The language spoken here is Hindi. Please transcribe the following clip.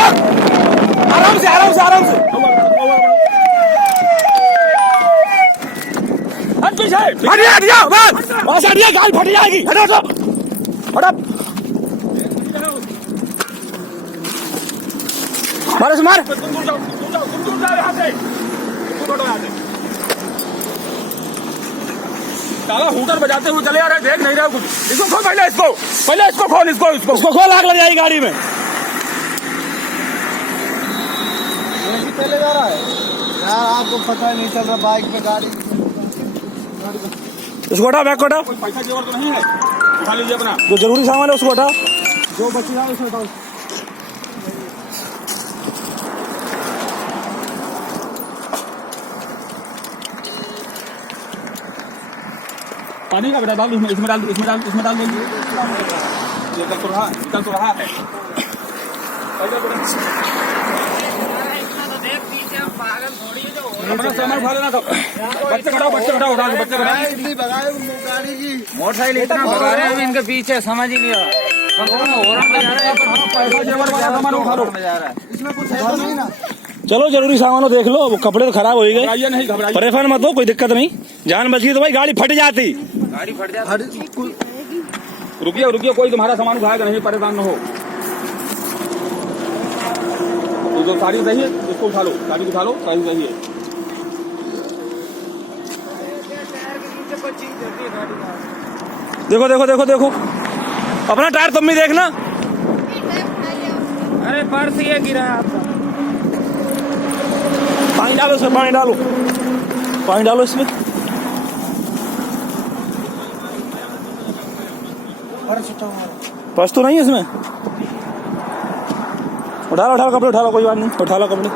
आराम से आराम से आराम से। हटिया हटिया बस बस हटिया, गाड़ी फट जाएगी। हटो हटो हटो, मारो से मार। साला हूटर बजाते हुए चले आ रहे, देख नहीं रहे कुछ। इसको खोल, पहले इसको खोल, इसको खोल, आग लग जाएगी गाड़ी में। चले जा रहा है यार, आपको पता नहीं चल रहा बाइक पे गाड़ी। उसको हटा, बैग को हटा। कोई पैसा जेवर तो नहीं है, उठा लीजिए अपना। जो जरूरी सामान है उसको हटा। जो बचेगा उसमें हटाओ। पानी का बेटा डाल, इसमें डाल देंगे। निकल तो रहा है। अपना सामान उठा लेना सब। बच्चे खड़ाओ उठा के बच्चे खड़ाओ। इतनी भगाए गाड़ी की, मोटरसाइकिल इतना भगा रहे हैं इनके पीछे, समझ ही नहीं आ रहा। पैसा जेवर वाला सामान उठा लो। इसमें कुछ है तो नहीं ना। चलो जरूरी सामान देख लो, वो कपड़े तो खराब हो ही गए। घबराइए नहीं, घबराइए। परेशान मत हो, कोई दिक्कत नहीं। जान बच गई तो भाई गाड़ी फट जाती। गाड़ी फट जाती। रुकिए, कोई तुम्हारा सामान उठाएगा नहीं, परेशान न हो। तो जो साड़ी सही है इसको उठा लो, साड़ी उठा लो, साड़ी सही है। देखो देखो देखो देखो, अपना टायर तुम भी देखना। अरे पर्स ये गिरा है आपका। पानी डालो इसमें, पानी डालो इसमें। पर्स तो नहीं है इसमें। उठा लो कपड़े, उठा लो, कोई बात नहीं, उठा लो कपड़े।